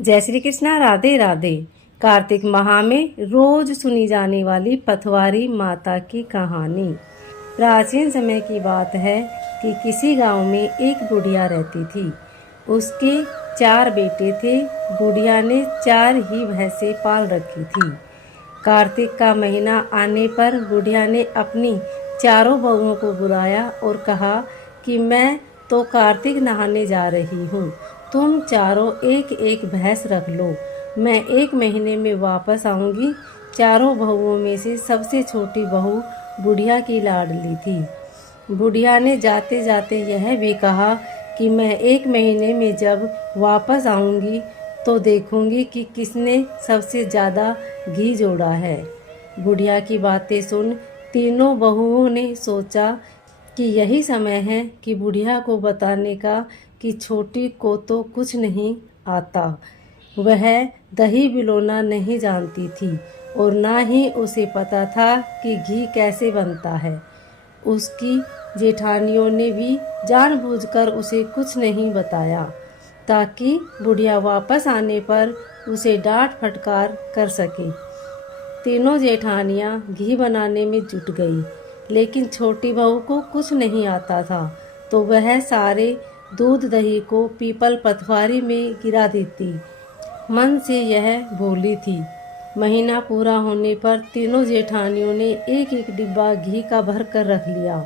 जय श्री कृष्णा। राधे राधे। कार्तिक माह में रोज सुनी जाने वाली पथवारी माता की कहानी। प्राचीन समय की बात है कि किसी गांव में एक बुढ़िया रहती थी। उसके 4 बेटे थे। बुढ़िया ने 4 ही भैंसें पाल रखी थी। कार्तिक का महीना आने पर बुढ़िया ने अपनी चारों बहुओं को बुलाया और कहा कि मैं तो कार्तिक नहाने जा रही हूँ, तुम चारों एक एक भैंस रख लो। मैं 1 महीने में वापस आऊंगी। चारों बहुओं में से सबसे छोटी बहू बुढ़िया की लाडली थी। बुढ़िया ने जाते जाते यह भी कहा कि मैं 1 महीने में जब वापस आऊंगी तो देखूंगी कि किसने सबसे ज़्यादा घी जोड़ा है। बुढ़िया की बातें सुन तीनों बहुओं ने सोचा कि यही समय है कि बुढ़िया को बताने का कि छोटी को तो कुछ नहीं आता। वह दही बिलोना नहीं जानती थी और ना ही उसे पता था कि घी कैसे बनता है। उसकी जेठानियों ने भी जानबूझकर उसे कुछ नहीं बताया ताकि बुढ़िया वापस आने पर उसे डांट फटकार कर सके। तीनों जेठानियां घी बनाने में जुट गई, लेकिन छोटी बहू को कुछ नहीं आता था तो वह सारे दूध दही को पीपल पथवारी में गिरा देती। मन से यह बोली थी। महीना पूरा होने पर तीनों जेठानियों ने एक एक डिब्बा घी का भर कर रख लिया।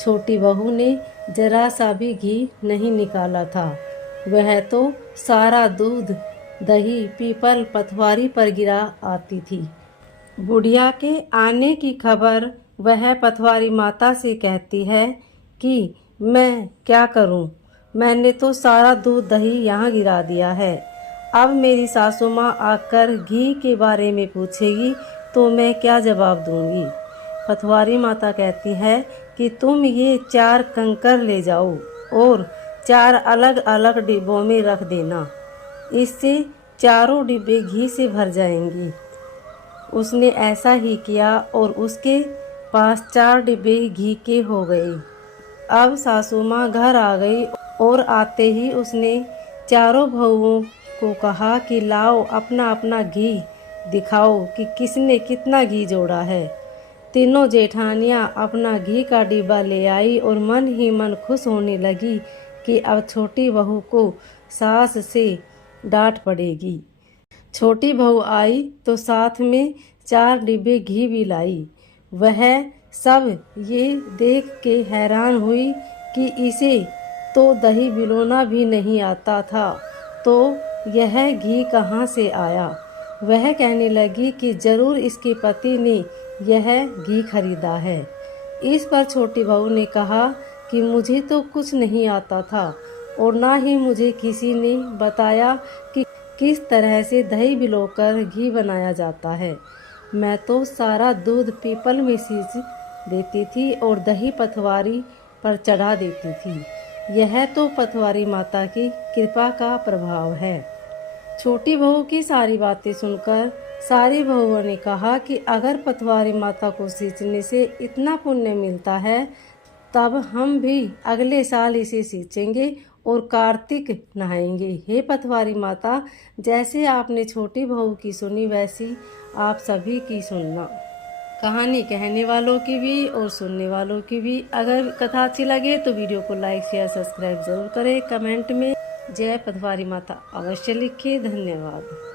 छोटी बहू ने जरा सा भी घी नहीं निकाला था। वह तो सारा दूध दही पीपल पथवारी पर गिरा आती थी। बुढ़िया के आने की खबर वह पथवारी माता से कहती है कि मैं क्या करूं, मैंने तो सारा दूध दही यहाँ गिरा दिया है। अब मेरी सासू माँ आकर घी के बारे में पूछेगी तो मैं क्या जवाब दूंगी। पथवारी माता कहती है कि तुम ये 4 कंकर ले जाओ और 4 अलग अलग डिब्बों में रख देना। इससे चारों डिब्बे घी से भर जाएंगी। उसने ऐसा ही किया और उसके पास 4 डिब्बे घी के हो गए। अब सासू माँ घर आ गई और आते ही उसने चारों बहुओं को कहा कि लाओ अपना अपना घी दिखाओ कि किसने कितना घी जोड़ा है। तीनों जेठानियाँ अपना घी का डिब्बा ले आई और मन ही मन खुश होने लगी कि अब छोटी बहू को सास से डांट पड़ेगी। छोटी बहू आई तो साथ में 4 डिब्बे घी भी लाई। वह सब ये देख के हैरान हुई कि इसे तो दही बिलोना भी नहीं आता था, तो यह घी कहाँ से आया। वह कहने लगी कि जरूर इसके पति ने यह घी खरीदा है। इस पर छोटी बहू ने कहा कि मुझे तो कुछ नहीं आता था और ना ही मुझे किसी ने बताया कि किस तरह से दही बिलोकर घी बनाया जाता है। मैं तो सारा दूध पीपल में सींच देती थी और दही पथवारी पर चढ़ा देती थी। यह तो पथवारी माता की कृपा का प्रभाव है। छोटी बहू की सारी बातें सुनकर सारी बहुओं ने कहा कि अगर पथवारी माता को सींचने से इतना पुण्य मिलता है तब हम भी अगले साल इसे सींचेंगे और कार्तिक नहाएंगे। हे पथवारी माता, जैसे आपने छोटी बहू की सुनी वैसी आप सभी की सुनना। कहानी कहने वालों की भी और सुनने वालों की भी। अगर कथा अच्छी लगे तो वीडियो को लाइक शेयर सब्सक्राइब जरूर करें। कमेंट में जय पथवारी माता अवश्य लिखें। धन्यवाद।